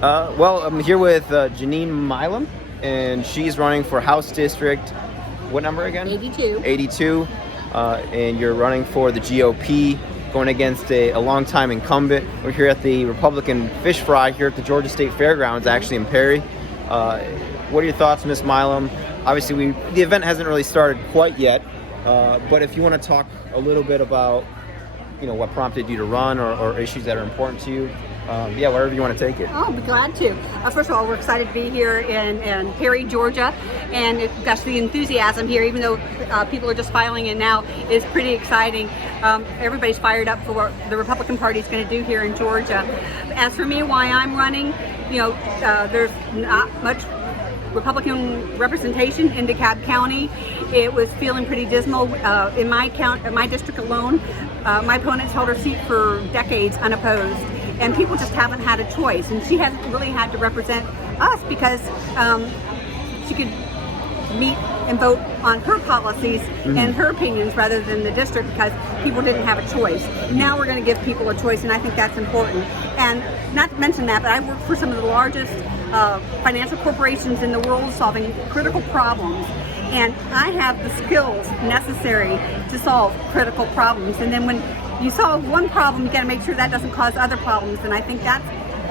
Well, I'm here with Jenine Milum, and she's running for House District, what number again? 82. 82, and you're running for the GOP, going against a longtime incumbent. We're here at the Republican Fish Fry here at the Georgia State Fairgrounds, actually in Perry. What are your thoughts, Ms. Milum? Obviously, the event hasn't really started quite yet, but if you want to talk a little bit about, what prompted you to run or issues that are important to you, wherever you want to take it. I'll be glad to. First of all, we're excited to be here in Perry, Georgia, and gosh, the enthusiasm here, even though people are just filing in now, is pretty exciting. Everybody's fired up for what the Republican Party is going to do here in Georgia. As for me, why I'm running, there's not much Republican representation in DeKalb County. It was feeling pretty dismal in my district alone. My opponent's held her seat for decades unopposed, and people just haven't had a choice. And she hasn't really had to represent us because she could meet and vote on her policies and her opinions rather than the district, because people didn't have a choice. Now we're going to give people a choice, and I think that's important. And not to mention that, but I work for some of the largest financial corporations in the world solving critical problems. And I have the skills necessary to solve critical problems. And then when you solve one problem, you got to make sure that doesn't cause other problems. And I think that's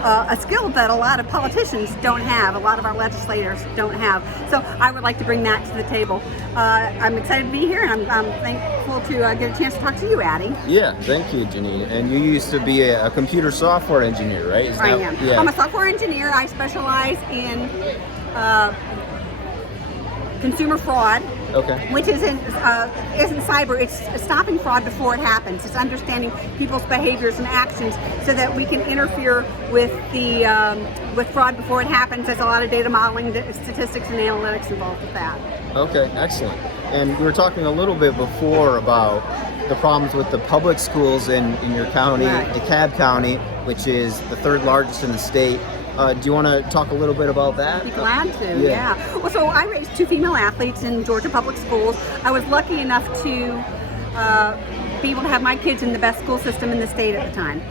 a skill that a lot of politicians don't have, a lot of our legislators don't have. So I would like to bring that to the table. I'm excited to be here, and I'm thankful to get a chance to talk to you, Addy. Yeah, thank you, Jenine. And you used to be a computer software engineer, right? I am. Yeah. I'm a software engineer. I specialize in consumer fraud, which isn't cyber. It's stopping fraud before it happens. It's understanding people's behaviors and actions so that we can interfere with the with fraud before it happens. There's a lot of data modeling, statistics, and analytics involved with that. Okay, excellent. And we were talking a little bit before about the problems with the public schools in your county, right. DeKalb County, which is the third largest in the state. Do you want to talk a little bit about that? I'd be glad to, yeah. Well, so I raised 2 female athletes in Georgia public schools. I was lucky enough to be able to have my kids in the best school system in the state at the time.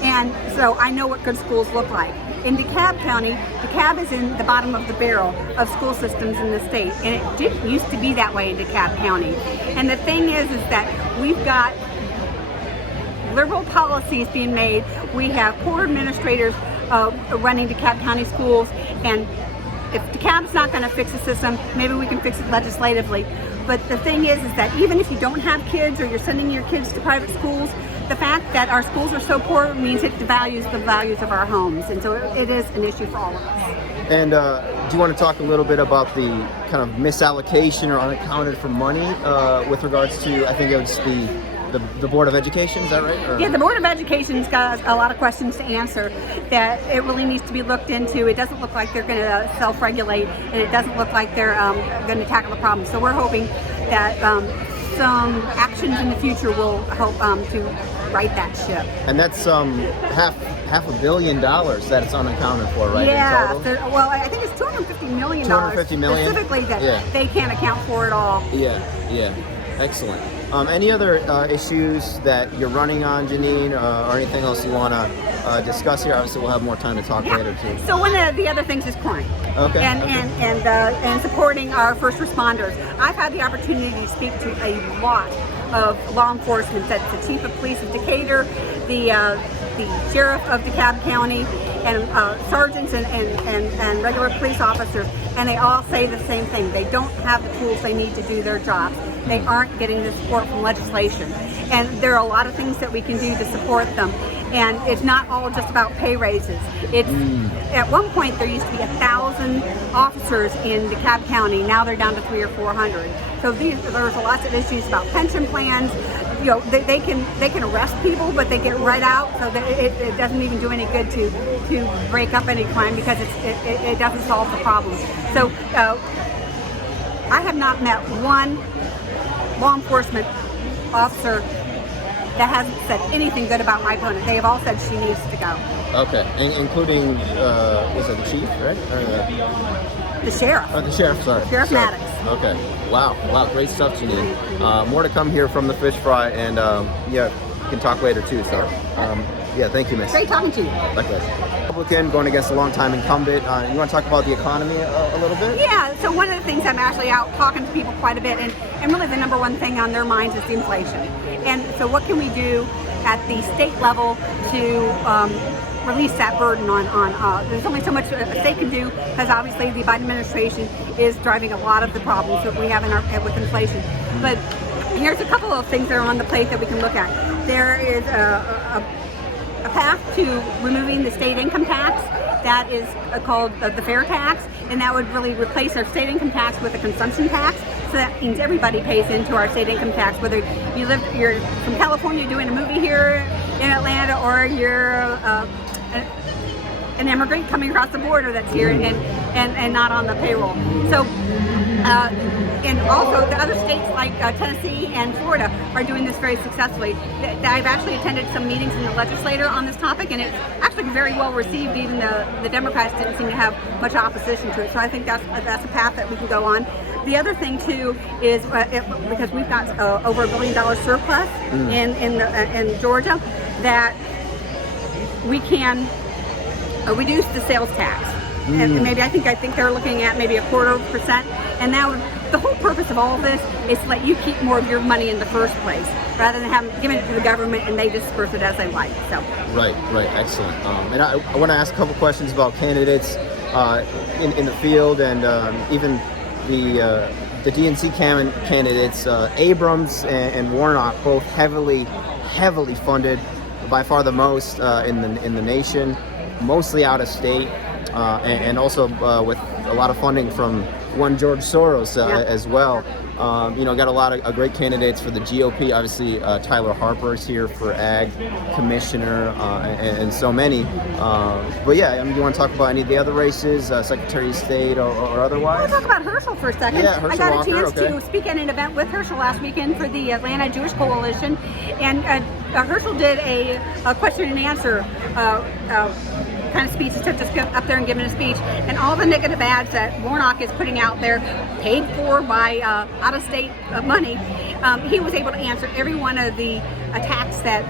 And so I know what good schools look like. In DeKalb County, DeKalb is in the bottom of the barrel of school systems in the state. And it didn't used to be that way in DeKalb County. And the thing is that we've got liberal policies being made. We have poor administrators running DeKalb County schools, and if DeKalb's not going to fix the system, maybe we can fix it legislatively. But the thing is that even if you don't have kids or you're sending your kids to private schools, the fact that our schools are so poor means it devalues the values of our homes, and so it is an issue for all of us. And do you want to talk a little bit about the kind of misallocation or unaccounted for money with regards to, I think it was the Board of Education, is that right? Or? Yeah, the Board of Education's got a lot of questions to answer that it really needs to be looked into. It doesn't look like they're going to self-regulate, and it doesn't look like they're going to tackle the problem. So we're hoping that some actions in the future will help to right that ship. And that's half $500 million that it's unaccounted for, right? Yeah. Well, I think it's $250 million. $250 million? Specifically that they can't account for it all. Yeah. Excellent. Any other issues that you're running on, Jenine, or anything else you want to discuss here? Obviously, we'll have more time to talk later too. So one of the other things is crime, and supporting our first responders. I've had the opportunity to speak to a lot of law enforcement. That's the chief of police of Decatur, the sheriff of DeKalb County, and sergeants and regular police officers, and they all say the same thing. They don't have the tools they need to do their jobs. They aren't getting the support from legislation. And there are a lot of things that we can do to support them. And it's not all just about pay raises. It's at one point there used to be 1,000 officers in DeKalb County. Now they're down to 300 or 400. So there's lots of issues about pension plans. They can arrest people, but they get right out. So that it doesn't even do any good to break up any crime, because it doesn't solve the problem. So I have not met one law enforcement officer that hasn't said anything good about my opponent. They have all said she needs to go. Okay, including, was it the chief, right? Or the sheriff. Oh, the sheriff, sorry. Sheriff Maddox. Okay, wow, great stuff, Jenine. More to come here from the Fish Fry, and we can talk later too, so yeah, thank you, miss. Great talking to you. Likewise. Republican going against a longtime incumbent. You want to talk about the economy a little bit? Yeah, so one of the things I'm actually out talking to people quite a bit, and really the number one thing on their minds is the inflation. And so what can we do at the state level to release that burden on there's only so much a state can do, because obviously the Biden administration is driving a lot of the problems that we have with inflation. But here's a couple of things that are on the plate that we can look at. There is a path to removing the state income tax that is called the fair tax, and that would really replace our state income tax with a consumption tax. So that means everybody pays into our state income tax, whether you're from California doing a movie here in Atlanta, or you're an immigrant coming across the border that's here and not on the payroll. So and also the other states like Tennessee and Florida are doing this very successfully. I've actually attended some meetings in the legislature on this topic, and it's actually very well received. Even the Democrats didn't seem to have much opposition to it. So I think that's a path that we can go on. The other thing too is because we've got over $1 billion surplus in Georgia, that we can reduce the sales tax. And maybe I think they're looking at maybe 0.25%. And now the whole purpose of all of this is to let you keep more of your money in the first place, rather than giving it to the government and they disperse it as they like. So right, excellent. And I want to ask a couple questions about candidates in the field, and even the DNC candidates. Abrams and Warnock, both heavily funded, by far the most in the nation, mostly out of state. And also with a lot of funding from one George Soros as well. Got a lot of great candidates for the GOP. Obviously, Tyler Harper is here for Ag Commissioner, and so many. But yeah, you want to talk about any of the other races, Secretary of State or otherwise? I want to talk about Herschel for a second. Yeah, Herschel I got Walker, a chance to speak at an event with Herschel last weekend for the Atlanta Jewish Coalition, and Herschel did a question and answer kind of speech. He took just up there and giving a speech, and all the negative ads that Warnock is putting out there, paid for by out-of-state money, he was able to answer every one of the attacks that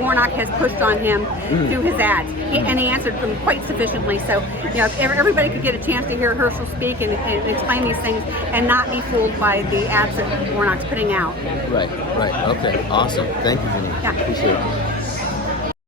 Warnock has pushed on him through his ads, and he answered them quite sufficiently. So, if everybody could get a chance to hear Herschel speak and explain these things, and not be fooled by the ads that Warnock's putting out. Right. Okay. Awesome. Thank you, Jenine. Yeah. Appreciate it.